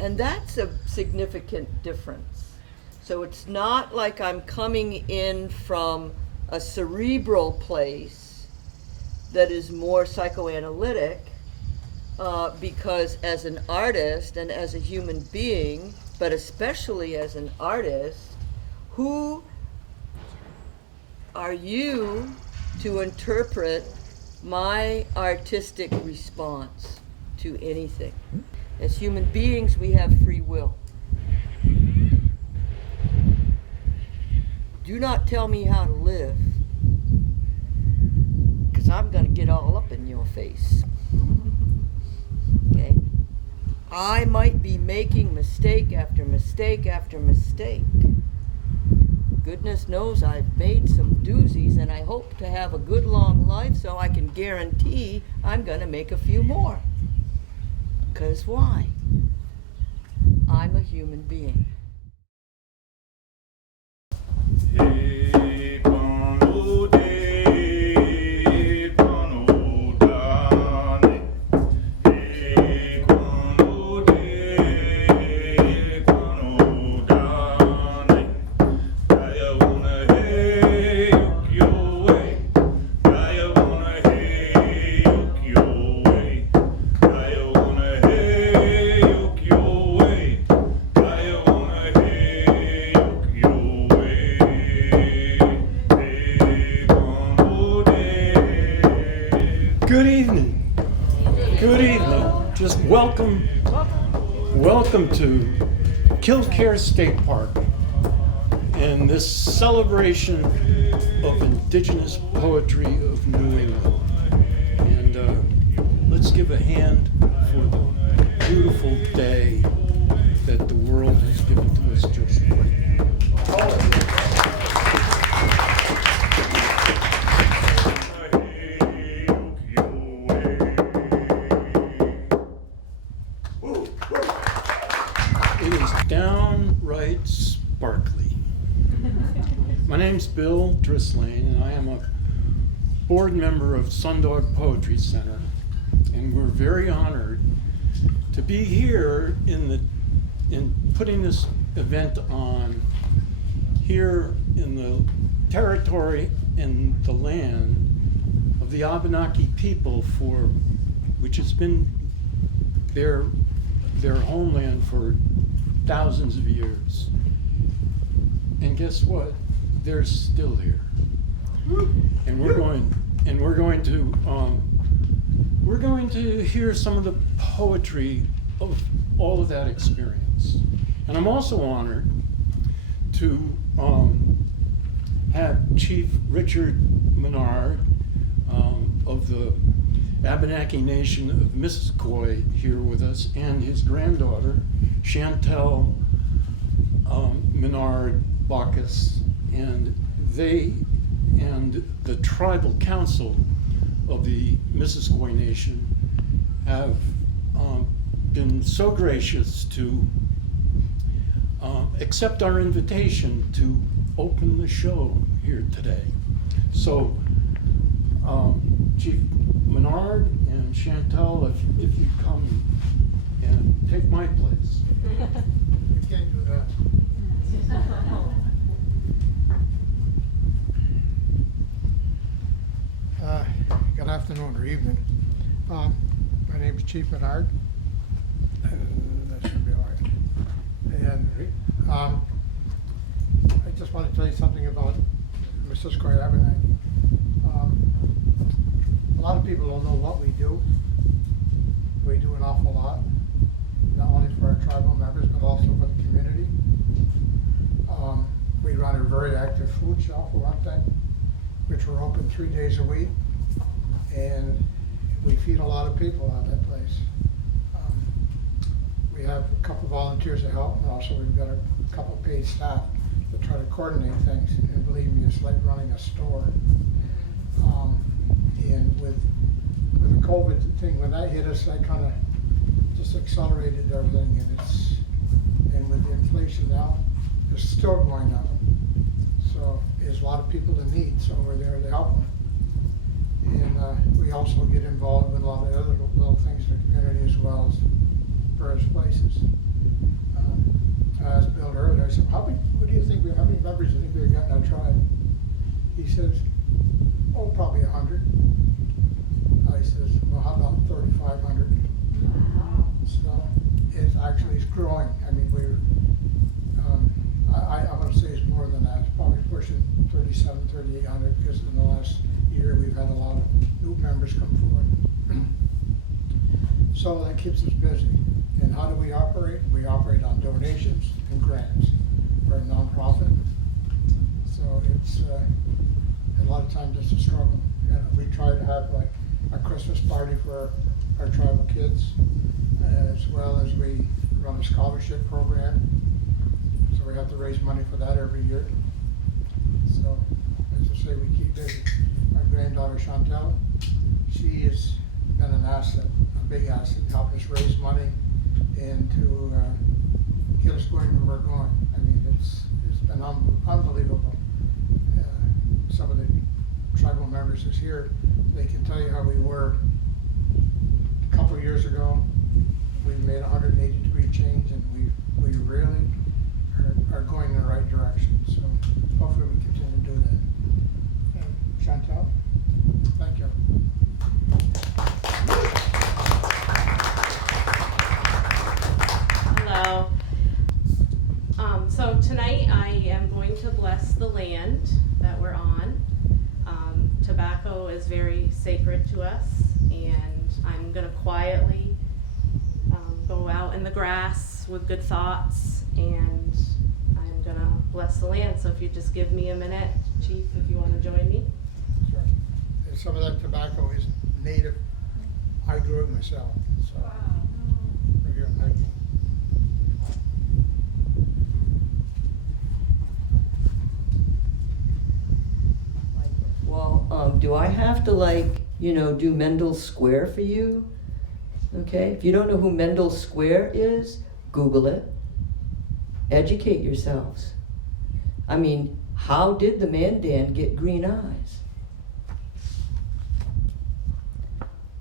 And that's a significant difference. So it's not like I'm coming in from a cerebral place that is more psychoanalytic, because as an artist and as a human being, but especially as an artist, who are you to interpret my artistic response to anything? As human beings, we have free will. Do not tell me how to live, because I'm going to get all up in your face. Okay? I might be making mistake after mistake after mistake. Goodness knows I've made some doozies, and I hope to have a good long life so I can guarantee I'm going to make a few more. Because why? I'm a human being. Good evening. Good evening. Just welcome to Killcare State Park and this celebration of Indigenous poetry of New England. And let's give a hand for the beautiful day that the world has given to us just right. It is downright sparkly. My name's Bill Drislane, and I am a board member of Sundog Poetry Center, and we're very honored to be here in putting this event on here in the territory and the land of the Abenaki people, which has been their homeland for thousands of years. And guess what? They're still here. And we're going to hear some of the poetry of all of that experience. And I'm also honored to have Chief Richard Menard of the Abenaki Nation of Missisquoi here with us, and his granddaughter, Chantel Menard Bacchus, and they and the Tribal Council of the Missisquoi Nation have been so gracious to accept our invitation to open the show here today. So, Chief Menard and Chantel, if you come and take my place. We can't do that. Good afternoon or evening. My name is Chief Menard. That should be all right. And I just want to tell you something about Missisquoi Abenaki. A lot of people don't know what we do. We do an awful lot, not only for our tribal members, but also for the community. We run a very active food shop for one thing, which we're open 3 days a week, and we feed a lot of people out of that place. We have a couple volunteers to help, and also we've got a couple paid staff that try to coordinate things, and believe me, it's like running a store. And with the COVID thing, when that hit us, that kind of just accelerated everything, and with the inflation now, it's still going up. So there's a lot of people in need, so we're there to help them. And we also get involved with a lot of other little things in the community, as well as various places. I asked Bill earlier, I said, how many members do you think we've got in our tribe? He says, oh, probably 100. I says, well, how about 3,500? So it's growing. I mean, I want to say it's more than that. It's probably pushing 3,700, 3,800 because in the last year we've had a lot of new members come forward. So that keeps us busy. And how do we operate? We operate on donations and grants. We're a nonprofit. So it's a lot of times it's a struggle. And we try to have like a Christmas party for our tribal kids, as well as we run a scholarship program. So we have to raise money for that every year. So as I say, we keep busy. My granddaughter Chantel, she has been an asset, a big asset, helping us raise money and to get us going where we're going. I mean, it's been unbelievable. Some of the tribal members is here. They can tell you how we were a couple of years ago. We made a 180-degree change, and we really are going in the right direction. So hopefully we continue to do that. Chantal, thank you. Hello. So tonight I am going to bless the land that we're on. Tobacco is very sacred to us, and I'm going to quietly go out in the grass with good thoughts, and I'm going to bless the land. So if you just give me a minute, Chief, if you want to join me. Sure. And some of that tobacco is native. I grew it myself. So right here, thank you. Well, do I have to do Mendel's Square for you? Okay, if you don't know who Mendel's Square is, Google it. Educate yourselves. I mean, how did the Mandan get green eyes?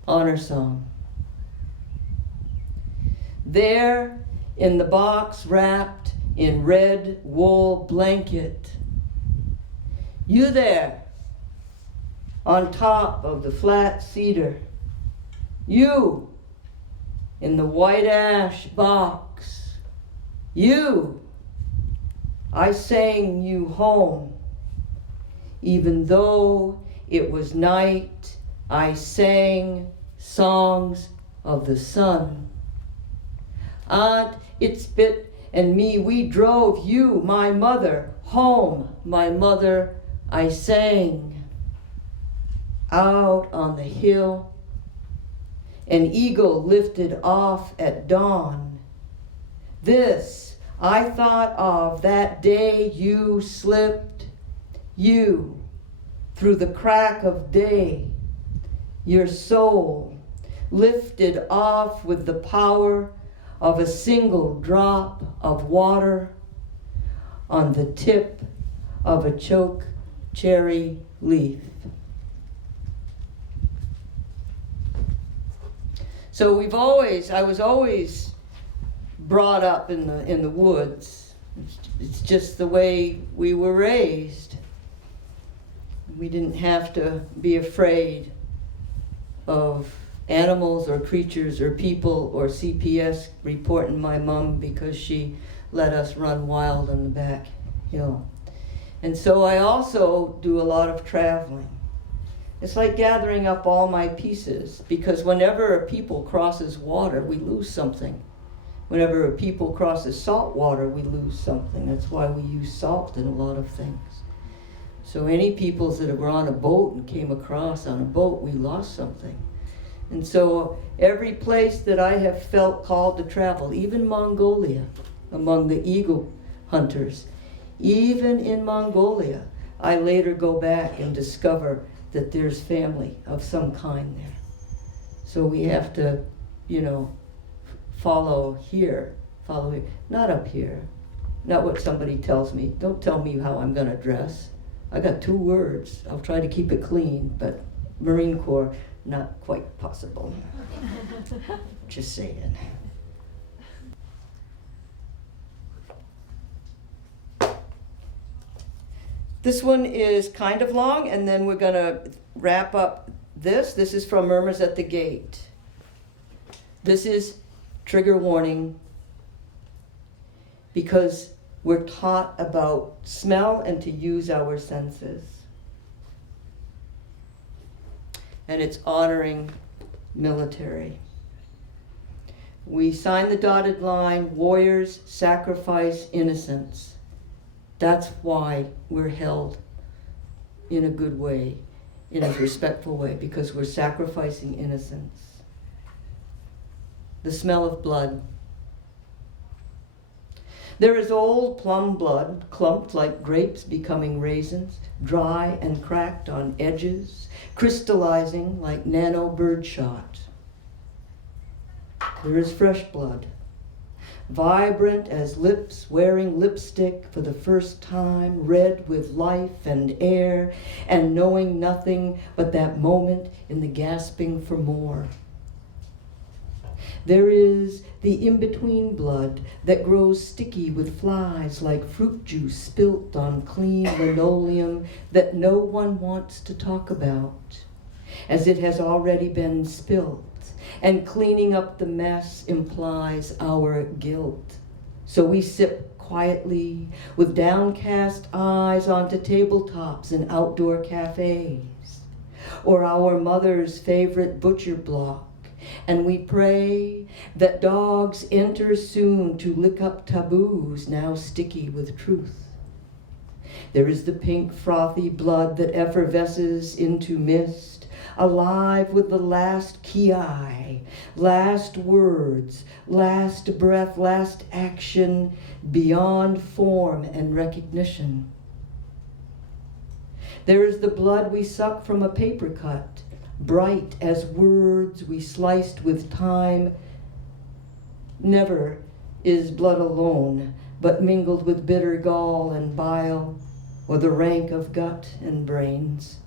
Honor song. There in the box wrapped in red wool blanket, you there on top of the flat cedar, you in the white ash box, you, I sang you home. Even though it was night, I sang songs of the sun. Aunt Itzbit and me, we drove you, my mother, home. My mother, I sang. Out on the hill, an eagle lifted off at dawn. This I thought of that day you slipped, you, through the crack of day, your soul lifted off with the power of a single drop of water on the tip of a choke cherry leaf. So I was always brought up in the woods. It's just the way we were raised. We didn't have to be afraid of animals or creatures or people or CPS reporting my mom because she let us run wild on the back hill. And so I also do a lot of traveling. It's like gathering up all my pieces, because whenever a people crosses water, we lose something. Whenever a people crosses salt water, we lose something. That's why we use salt in a lot of things. So any peoples that were on a boat and came across on a boat, we lost something. And so every place that I have felt called to travel, even Mongolia, among the eagle hunters, even in Mongolia, I later go back and discover that there's family of some kind there. So we have to, follow here, not up here, not what somebody tells me. Don't tell me how I'm gonna dress. I got 2 words. I'll try to keep it clean, but Marine Corps, not quite possible. Just saying. This one is kind of long, and then we're gonna wrap up this. This is from Murmurs at the Gate. This is trigger warning because we're taught about smell and to use our senses. And it's honoring military. We sign the dotted line, warriors sacrifice innocence. That's why we're held in a good way, in a respectful way, because we're sacrificing innocence. The smell of blood. There is old plum blood, clumped like grapes becoming raisins, dry and cracked on edges, crystallizing like nano birdshot. There is fresh blood, vibrant as lips wearing lipstick for the first time, red with life and air, and knowing nothing but that moment in the gasping for more. There is the in-between blood that grows sticky with flies like fruit juice spilt on clean linoleum that no one wants to talk about, as it has already been spilt, and cleaning up the mess implies our guilt. So we sip quietly with downcast eyes onto tabletops in outdoor cafes, or our mother's favorite butcher block, and we pray that dogs enter soon to lick up taboos now sticky with truth. There is the pink frothy blood that effervesces into mist, alive with the last ki, last words, last breath, last action, beyond form and recognition. There is the blood we suck from a paper cut, bright as words we sliced with time. Never is blood alone, but mingled with bitter gall and bile, or the rank of gut and brains.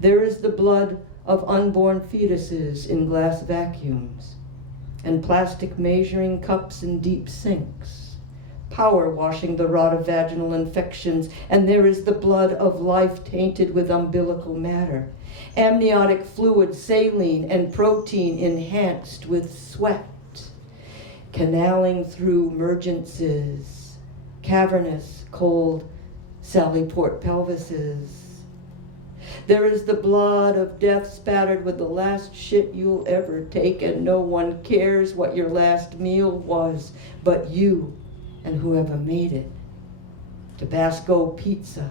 There is the blood of unborn fetuses in glass vacuums, and plastic measuring cups in deep sinks, power washing the rot of vaginal infections, and there is the blood of life tainted with umbilical matter, amniotic fluid, saline, and protein enhanced with sweat, canaling through emergences, cavernous, cold Sally Port pelvises. There is the blood of death spattered with the last shit you'll ever take, and no one cares what your last meal was but you and whoever made it. Tabasco pizza,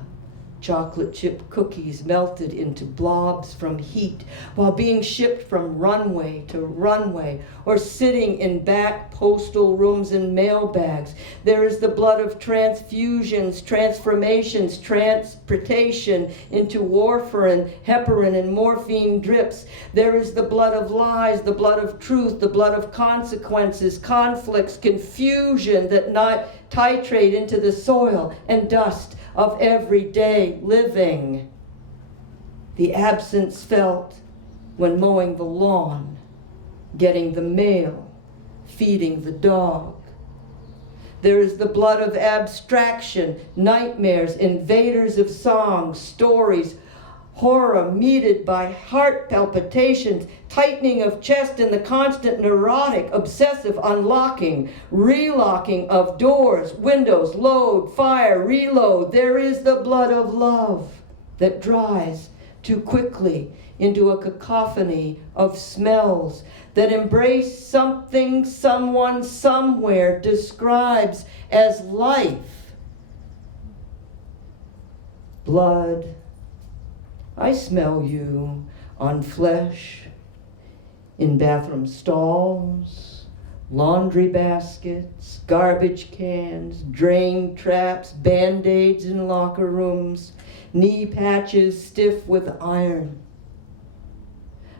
chocolate chip cookies melted into blobs from heat while being shipped from runway to runway or sitting in back postal rooms and mail bags. There is the blood of transfusions, transformations, transportation into warfarin, heparin, and morphine drips. There is the blood of lies, the blood of truth, the blood of consequences, conflicts, confusion that not titrate into the soil and dust of everyday living. The absence felt when mowing the lawn, getting the mail, feeding the dog. There is the blood of abstraction, nightmares, invaders of songs, stories, horror meted by heart palpitations, tightening of chest, and the constant neurotic, obsessive unlocking, relocking of doors, windows, load, fire, reload. There is the blood of love that dries too quickly into a cacophony of smells that embrace something someone somewhere describes as life. Blood. I smell you on flesh, in bathroom stalls, laundry baskets, garbage cans, drain traps, Band-Aids in locker rooms, knee patches stiff with iron.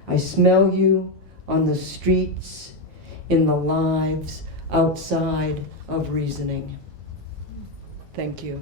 I smell you on the streets, in the lives outside of reasoning. Thank you.